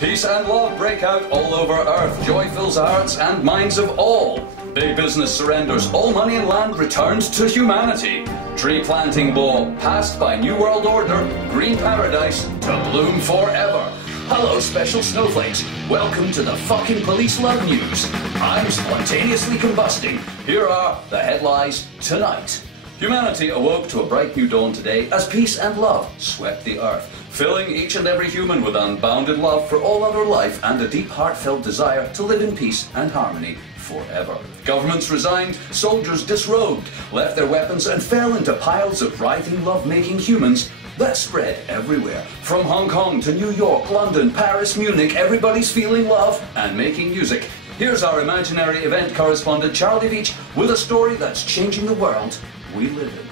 Peace and love break out all over Earth. Joy fills the hearts and minds of all. Big business surrenders all money and land returned to humanity. Tree planting law passed by New World Order. Green paradise to bloom forever. Hello, special snowflakes. Welcome to the fucking Police Love News. I'm spontaneously combusting. Here are the headlines tonight. Humanity awoke to a bright new dawn today as peace and love swept the earth, filling each and every human with unbounded love for all other life and a deep heartfelt desire to live in peace and harmony forever. Governments resigned, soldiers disrobed, left their weapons and fell into piles of writhing love-making humans that spread everywhere. From Hong Kong to New York, London, Paris, Munich, everybody's feeling love and making music. Here's our imaginary event correspondent Charlie Veach with a story that's changing the world we live in.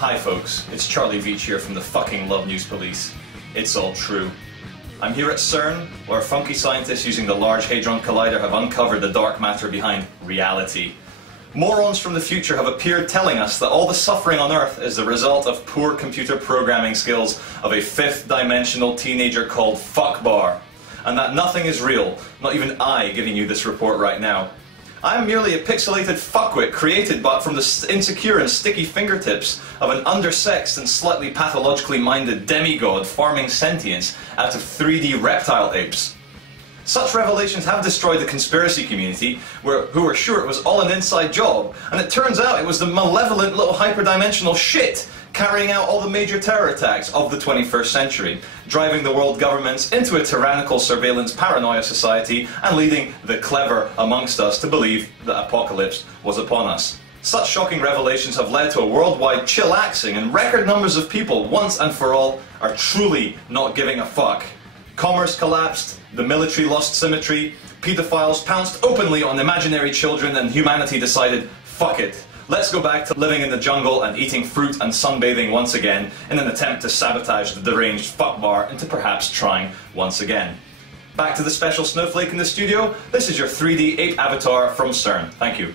Hi folks, it's Charlie Veach here from the fucking Love News Police. It's all true. I'm here at CERN, where funky scientists using the Large Hadron Collider have uncovered the dark matter behind reality. Morons from the future have appeared telling us that all the suffering on Earth is the result of poor computer programming skills of a fifth-dimensional teenager called Fuckbar, and that nothing is real, not even I giving you this report right now. I am merely a pixelated fuckwit created but from the insecure and sticky fingertips of an undersexed and slightly pathologically minded demigod farming sentience out of 3D reptile apes. Such revelations have destroyed the conspiracy community, who were sure it was all an inside job, and it turns out it was the malevolent little hyperdimensional shit carrying out all the major terror attacks of the 21st century, driving the world governments into a tyrannical surveillance paranoia society and leading the clever amongst us to believe that apocalypse was upon us. Such shocking revelations have led to a worldwide chillaxing, and record numbers of people, once and for all, are truly not giving a fuck. Commerce collapsed, the military lost symmetry, pedophiles pounced openly on imaginary children, and humanity decided, fuck it. Let's go back to living in the jungle and eating fruit and sunbathing once again in an attempt to sabotage the deranged fuckbar into perhaps trying once again. Back to the special snowflake in the studio, this is your 3D ape avatar from CERN. Thank you.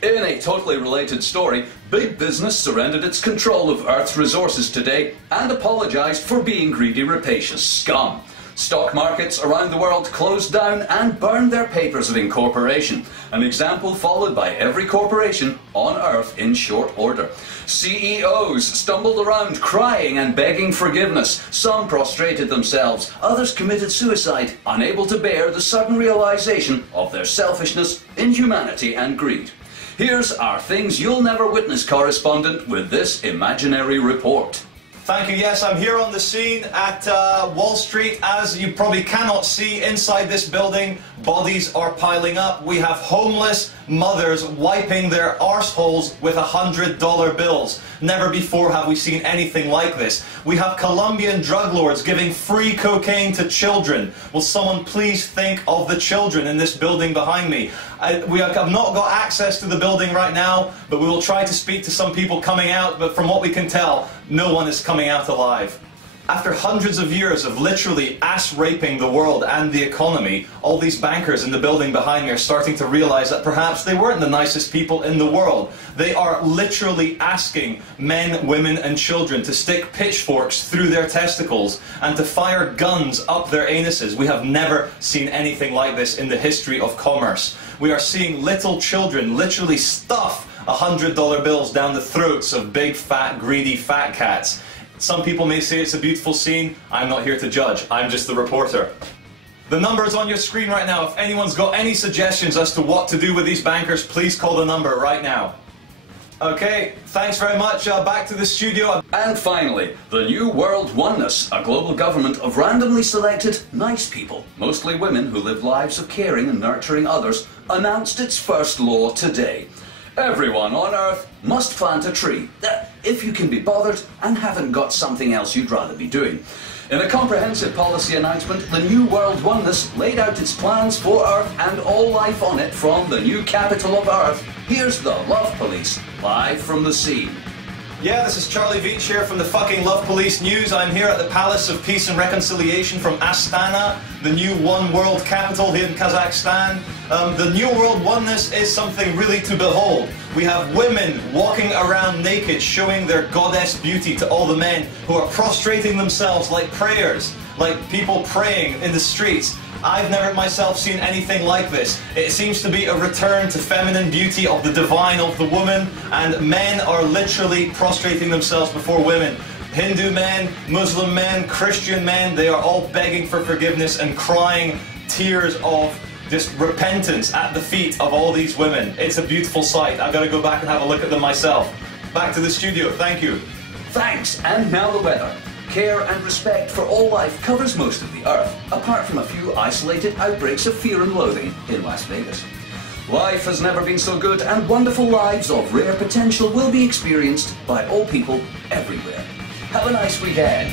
In a totally related story, big business surrendered its control of Earth's resources today and apologized for being greedy, rapacious scum. Stock markets around the world closed down and burned their papers of incorporation, an example followed by every corporation on Earth in short order. CEOs stumbled around crying and begging forgiveness. Some prostrated themselves, others committed suicide, unable to bear the sudden realization of their selfishness, inhumanity and greed. Here's our Things You'll Never Witness correspondent with this imaginary report. Thank you. Yes, I'm here on the scene at Wall Street. As you probably cannot see inside this building, bodies are piling up. We have homeless mothers wiping their arseholes with $100 bills. Never before have we seen anything like this. We have Colombian drug lords giving free cocaine to children. Will someone please think of the children in this building behind me? We have not got access to the building right now, but we will try to speak to some people coming out, but from what we can tell, no one is coming out alive. After hundreds of years of literally ass-raping the world and the economy, all these bankers in the building behind me are starting to realize that perhaps they weren't the nicest people in the world. They are literally asking men, women and children to stick pitchforks through their testicles and to fire guns up their anuses. We have never seen anything like this in the history of commerce. We are seeing little children literally stuff $100 bills down the throats of big, fat, greedy fat cats. Some people may say it's a beautiful scene. I'm not here to judge. I'm just the reporter. The number is on your screen right now. If anyone's got any suggestions as to what to do with these bankers, please call the number right now. Okay, thanks very much. Back to the studio. And finally, the New World Oneness, a global government of randomly selected nice people, mostly women who live lives of caring and nurturing others, announced its first law today. Everyone on Earth must plant a tree, if you can be bothered and haven't got something else you'd rather be doing. In a comprehensive policy announcement, the New World Oneness laid out its plans for Earth and all life on it from the new capital of Earth. Here's the Love Police, live from the scene. Yeah, this is Charlie Veach here from the fucking Love Police News. I'm here at the Palace of Peace and Reconciliation from Astana, the new one world capital here in Kazakhstan. The new world oneness is something really to behold. We have women walking around naked, showing their goddess beauty to all the men who are prostrating themselves like prayers, like people praying in the streets. I've never myself seen anything like this. It seems to be a return to feminine beauty of the divine of the woman, and men are literally prostrating themselves before women. Hindu men, Muslim men, Christian men, they are all begging for forgiveness and crying tears of just repentance at the feet of all these women. It's a beautiful sight. I've got to go back and have a look at them myself. Back to the studio. Thank you. Thanks, and now the weather. Care and respect for all life covers most of the Earth, apart from a few isolated outbreaks of fear and loathing in Las Vegas. Life has never been so good, and wonderful lives of rare potential will be experienced by all people everywhere. Have a nice weekend.